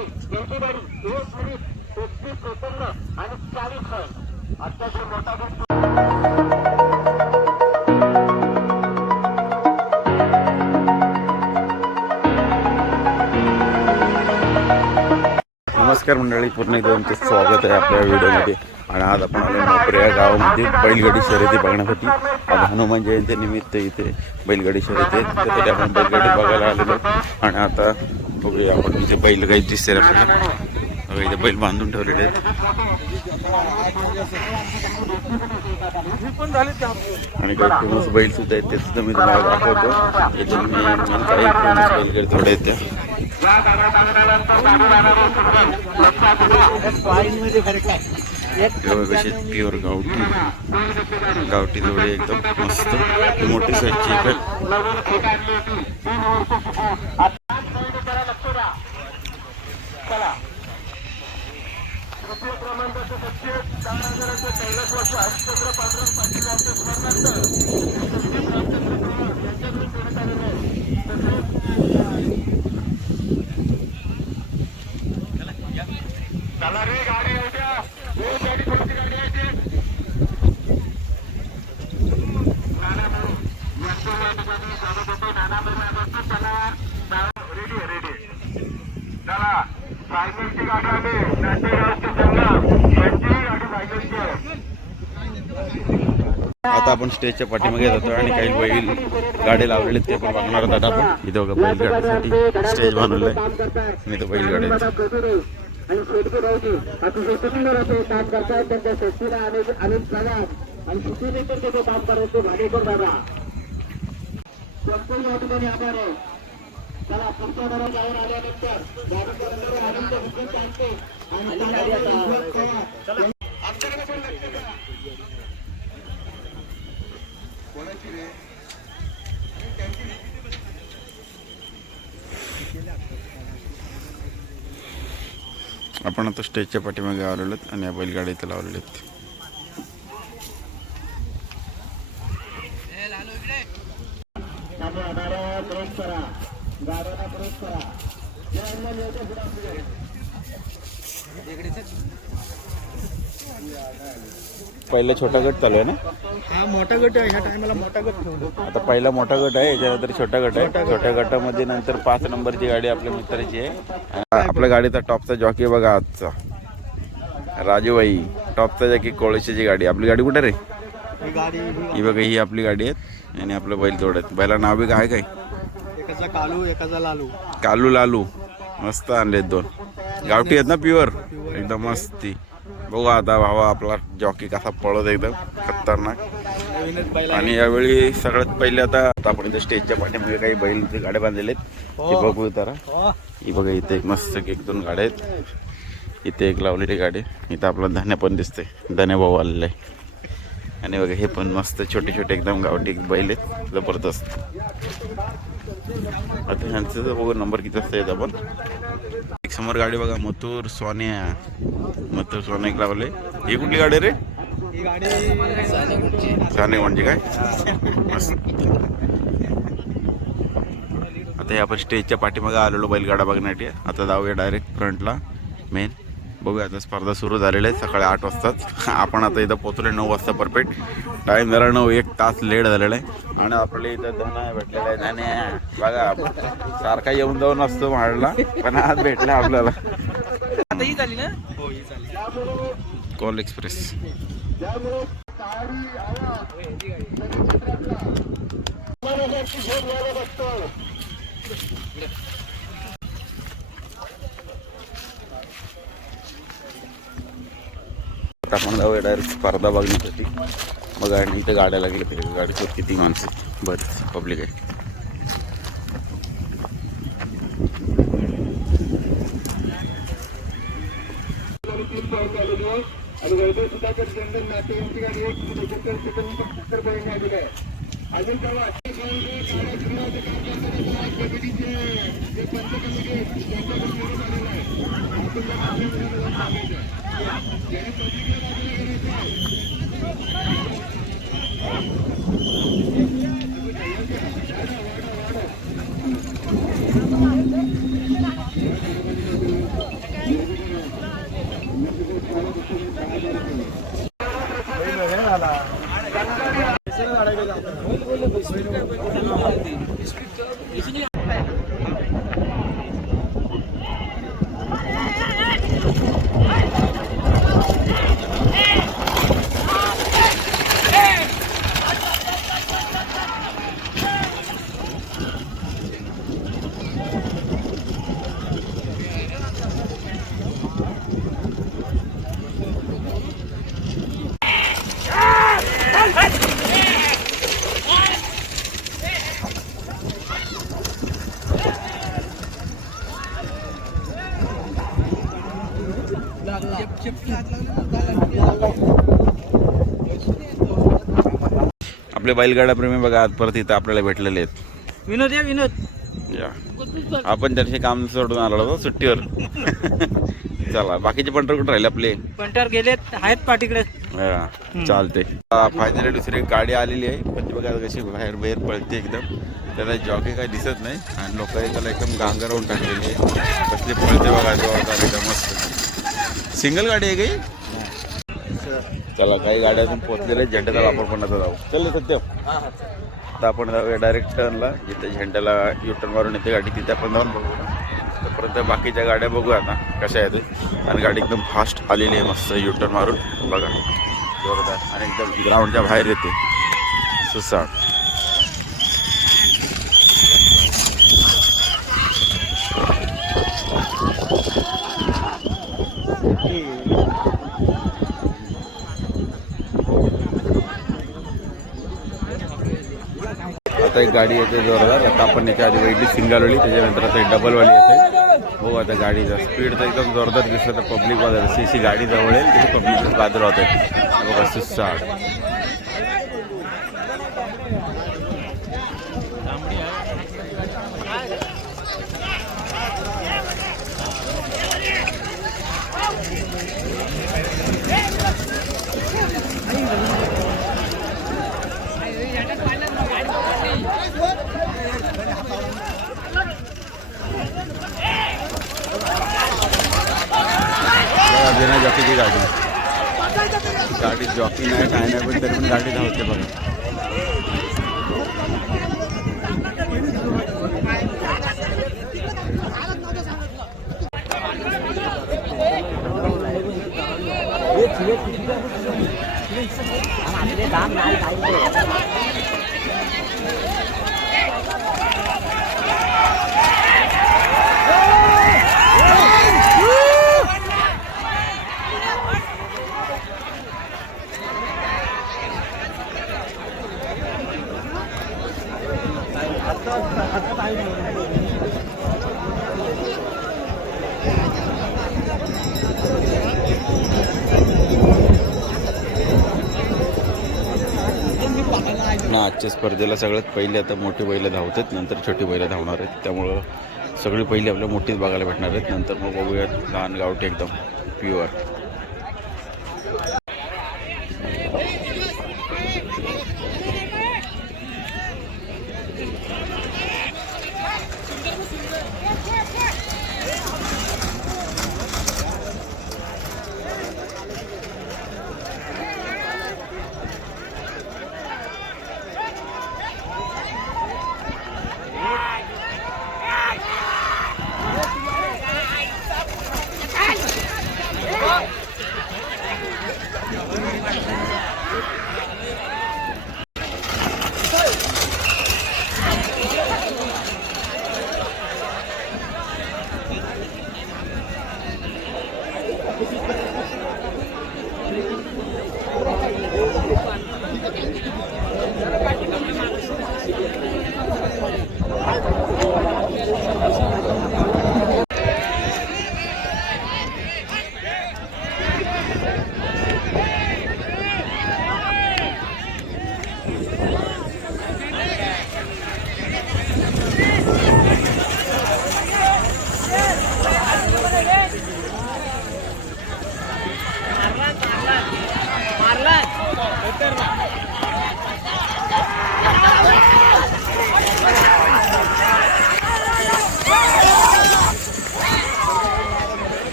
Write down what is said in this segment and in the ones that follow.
नमस्कार मंडळी, पूर्ण एकदा तुमचं स्वागत आहे आपल्या व्हिडिओमध्ये. आणि आज आपण आलो मोपरे या गावामध्ये बैलगाडी शर्यती बघण्यासाठी. आज हनुमान जयंतीनिमित्त इथे बैलगाडी शर्यती त्यासाठी आपण बैलगाडी बघायला आलेलो. आणि आता बघूया आपण इथे बैलगाडी दिसते आपल्याला. इथे बैल बांधून ठेवलेले आहेत आणि काही फेमस बैल सुद्धा आहेत, ते सुद्धा मी तुम्हाला दाखवतो. इथे मी काही फेमस बैलगाडी थोड्या आहेत त्या. कशी प्युअर गावठी जोडी एकदम मस्त मोठी साईजची आहे. आता आपण स्टेजच्या पाठीमागे जातो आणि काही बैल गाडी लावलेले ते पण बघणार आहोत. आपण इथे बघा बैलगाडीसाठी स्टेज बनवलंय. मी तर बैलगाडी आपण आता स्टेजच्या पाठीमागे आलेलो आणि या बैलगाडी इथे लावलेले आहेत. पहिला छोटा गट चालू आहे ना? हा मोठा गट आहे. ह्या टायमाला मोठा गट ठेवला. आता पहिला मोठा गट आहे, याच्यानंतर छोटा गट आहे. छोट्या गटामध्ये नंतर 5 नंबरची गाडी आपल्या मित्राची आहे. आपल्या गाडीचा टॉपचा जॉकी बघा आजचा राजूबाई. टॉपचा जॉकी कोळशीची गाडी. आपली गाडी कुठे रे? ही बघा, ही आपली गाडी आहे आणि आपलं बैल जोडत. बैला नाव बी काय काय? एकाचा कालू, एकाचा लालू. कालू लालू मस्त आणलेत. 2 गावठी आहेत ना, प्युअर एकदम मस्ती. बघू आता भावा आपला जॉकी कसा पळत एकदम खतरनाक. आणि यावेळी सगळ्यात पहिले आता आपण इथे स्टेजच्या पाठीमागे काही बैल गाड्या बांधलेले आहेत ते बघू. तर ही बघा, इथे एक मस्त 1-2 गाड्या आहेत. इथे एक लावलेली गाडी. इथं आपला धान्या पण दिसते, धान्या भाऊ आलेला आहे. आणि बघा हे पण मस्त छोटे छोटे एकदम गावठी बैल आहेत, जबरदस्त. आता ह्यांचं तर बघू नंबर किती असतं येत. आपण एक समोर गाडी बघा, मथुर सोन्या. मथुर सोन्या एक लावले. ही कुठली गाडी रे? साने म्हणजे काय मस्त. आता हे आपण स्टेजच्या पाठीमागे आलेलो बैलगाडा बघण्यासाठी. आता जाऊया डायरेक्ट फ्रंटला मेन. बघूया आता स्पर्धा सुरू झालेल्या आहे. सकाळी 8 वाजताच आपण आता इथं पोहोचलो 9 वाजता परफेक्ट. टाईम जरा 9, 1 तास लेट झालेला आहे. आणि आपल्या इथं धना भेटलेला आहे. धन्या बघा, सारखा येऊन जाऊन असतो माळला, पण आज भेटला आपल्याला. आता ही झाली ना? हो, ही झाली. Call express. आपण जाऊया डायरेक्ट स्पर्धा बघण्यासाठी. बघा आणि इथं गाड्या लागल्या. गाडीसोबत किती माणसं, बरंच पब्लिक आहे. आपले बैलगाडा प्रेमी बघा आज परत इथं आपल्याला भेटलेले आहेत. विनोद या विनोद. या आपण त्यांचे काम सोडून आलो होतो सुट्टीवर. चला बाकीचे पंटर कुठे राहिले आपले? पंटर गेलेत आहेत पाठीकडे. हा, चालते. फायनली दुसरी गाडी आलेली आहे पण ती बघा कशी बाहेर बाहेर पळते एकदम. त्याला जॉकी काही दिसत नाही आणि लोकांनी त्याला एकदम गांगरवून टाकलेली आहे. कसली पळते बघा जोरदार एकदम मस्त. सिंगल गाडी आहे काही. चला काही गाड्यातून पोहोचलेल्या झेंड्याचा वापर करण्याचा जाऊ. चल सत्य आता आपण जाऊया डायरेक्ट टर्नला जिथे झेंड्याला युटर्न मारून येते गाडी तिथे आपण जाऊन बघू. तोपर्यंत बाकीच्या गाड्या बघू आता कशा आहेत. आणि गाडी एकदम फास्ट आलेली आहे मस्त युटर्न मारून बघा जोरदार आणि एकदम ग्राउंडच्या बाहेर येते सुसाट. आता एक गाडी येते जोरदार. आता आपण याच्या आधी वेगळी सिंगलवाली त्याच्यानंतर आता डबलवाली येते. हो आता गाडीचा स्पीड तर एकदम जोरदार दिसतं. तर पब्लिक बाजार जशी गाडी जवळ येईल तशी पब्लिक बाजार होते बघा सुसाट. बिना जॉकीची गाडी जॉकी नाही काय नाही पण तरी पण गाडी धावते बघा. ना आजच्या स्पर्धेला सगळ्यात पहिले आता मोठी बैलं धावतात नंतर छोटी बैलं धावणार आहेत. त्यामुळं सगळी पहिली आपल्या मोठीच बघायला भेटणार आहेत. नंतर मग बघूयात लहान गावठी एकदम प्युअर.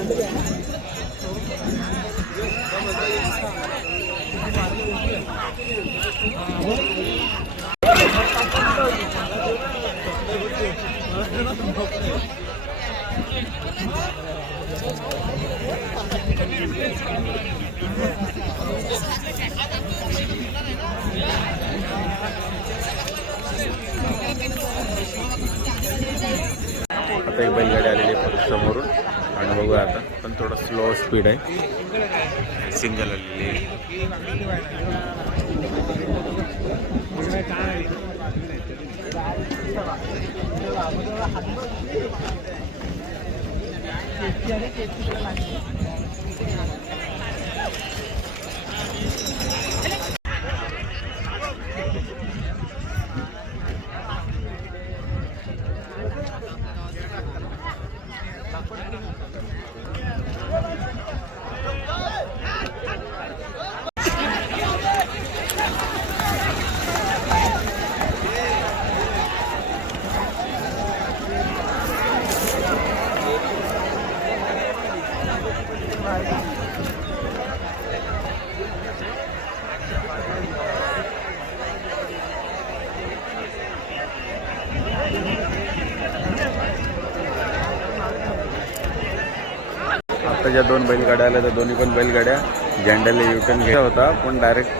आता एक बैलगाडी आलेली आहे परत समोरून आणि बघूया आता पण थोडं स्लो स्पीड आहे सिंगल आलेली आहे. आता ज्या दोन बैलगाड्या आल्या त्या दोन्ही पण बैलगाड्या झेंड्याला युटर्न घ्यायचा होता पण डायरेक्ट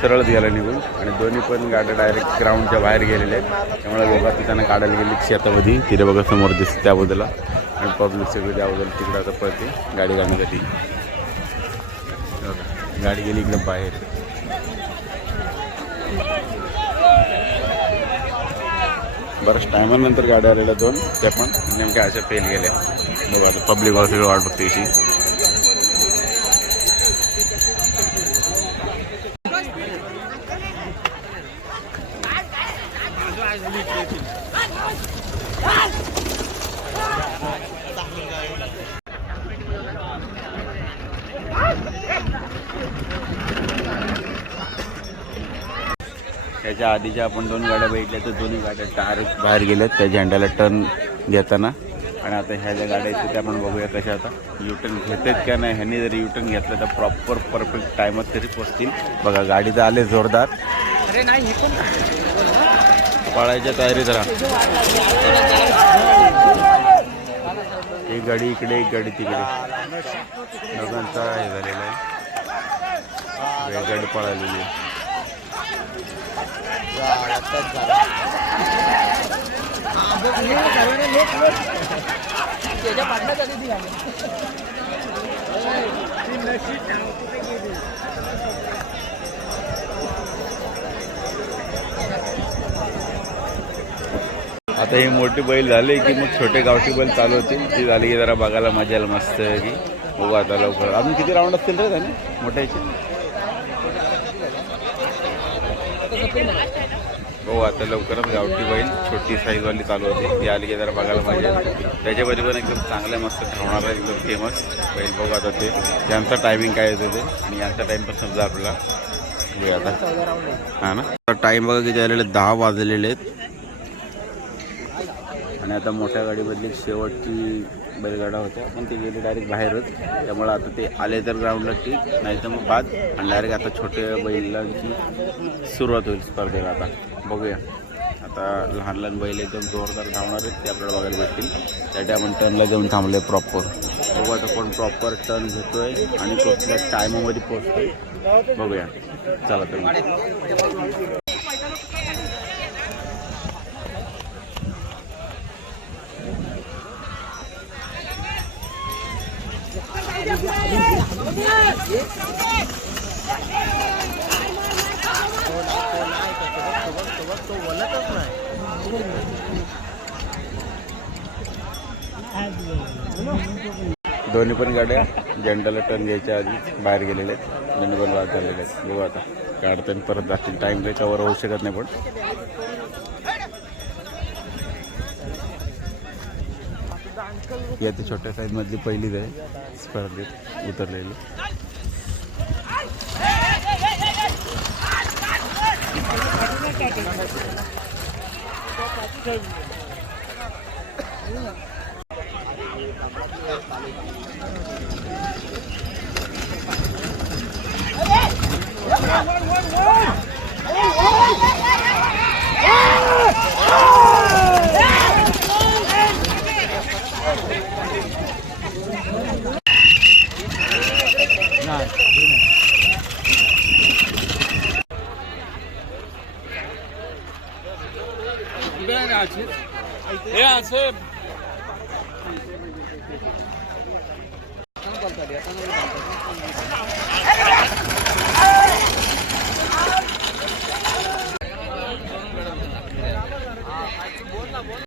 सरळ गेला निघून आणि दोन्ही पण गाड्या डायरेक्ट ग्राउंडच्या बाहेर गेलेल्या आहेत. त्यामुळे लोकांची त्यांना काढायला गेली शेतामध्ये तिथे बघा समोर दिसते त्याबद्दल आणि पब्लिक सगळी त्याबद्दल तिकडे आता पळते गाडी जाण्यासाठी. गाडी गेली इकडे बाहेर. बऱ्याच टायमानंतर गाड्या आलेल्या दोन त्या पण नेमक्या अशा फेल गेल्या. बघा आता पब्लिक सगळं वाट बघते अशी. त्याच्या आधीच्या आपण दोन गाड्या बघितल्या तर दोन्ही गाड्या डायरेक्ट बाहेर गेल्यात त्या झेंड्याला टर्न घेताना. आणि आता ह्या ज्या गाड्या आहेत त्या आपण बघूया कशा आता युटर्न घेत आहेत का नाही. ह्यांनी जरी युटर्न घेतलं तर प्रॉपर परफेक्ट टायमात तरी पोचतील. बघा गाडी तर आले जोरदार. अरे नाही पळायच्या तयारीत राहा. एक गाडी इकडे एक गाडी तिकडे दोघांचा हे झालेला आहे. एक गाडी पळालेली आहे. आता ही मोठी बैल झाली की मग छोटे गावठी बैल चालू होतील. ती झाली की जरा बघायला मजा यायला मस्त की. बघू आता लवकर अजून किती राऊंड असतील रे त्याने मोठ्याचे. हो आता लवकरच गावठी बैल छोटी साईजवाली चालू होती ती आली की जरा बघायला पाहिजे. त्याच्यामध्ये पण एकदम चांगल्या मस्त धावणारा एकदम फेमस बैल. बघू आता ते यांचा टायमिंग काय येतो ते आणि यांचा टाईम पण समजा आपल्याला बघूया आता. हां ना टाईम बघा किती आलेले 10 वाजलेले आहेत. आणि आता मोठ्या गाडीमधली शेवटची बैलगाडा होत्या पण ते गेले डायरेक्ट बाहेरच. त्यामुळे आता ते आले तर ग्राउंडला ठीक नाही तर मग बाद आणि डायरेक्ट आता छोट्या बैलांची सुरुवात होईल स्पर्धेला. आता बघूया आता लहान लहान बैल एकदम जोरदार धावणार आहेत ते आपल्याला बघायला भेटतील. त्यासाठी आपण टर्नला जाऊन थांबलो आहे प्रॉपर. बघू आता कोण प्रॉपर टर्न घेतो आहे आणि कुठल्या टायमामध्ये पोचतो आहे बघूया. चला तर दोन्ही पण गाड्या झेंड्याला टर्न घ्यायच्या आधी बाहेर गेलेले आहेत. दोन्ही पण बाद झालेले आहेत. बघू आता काढताना परत जातील. टाईम काही कवर होऊ शकत नाही पण या ती छोट्या साईजमधली पहिलीच आहे स्पर्धेत उतरलेली. हे असं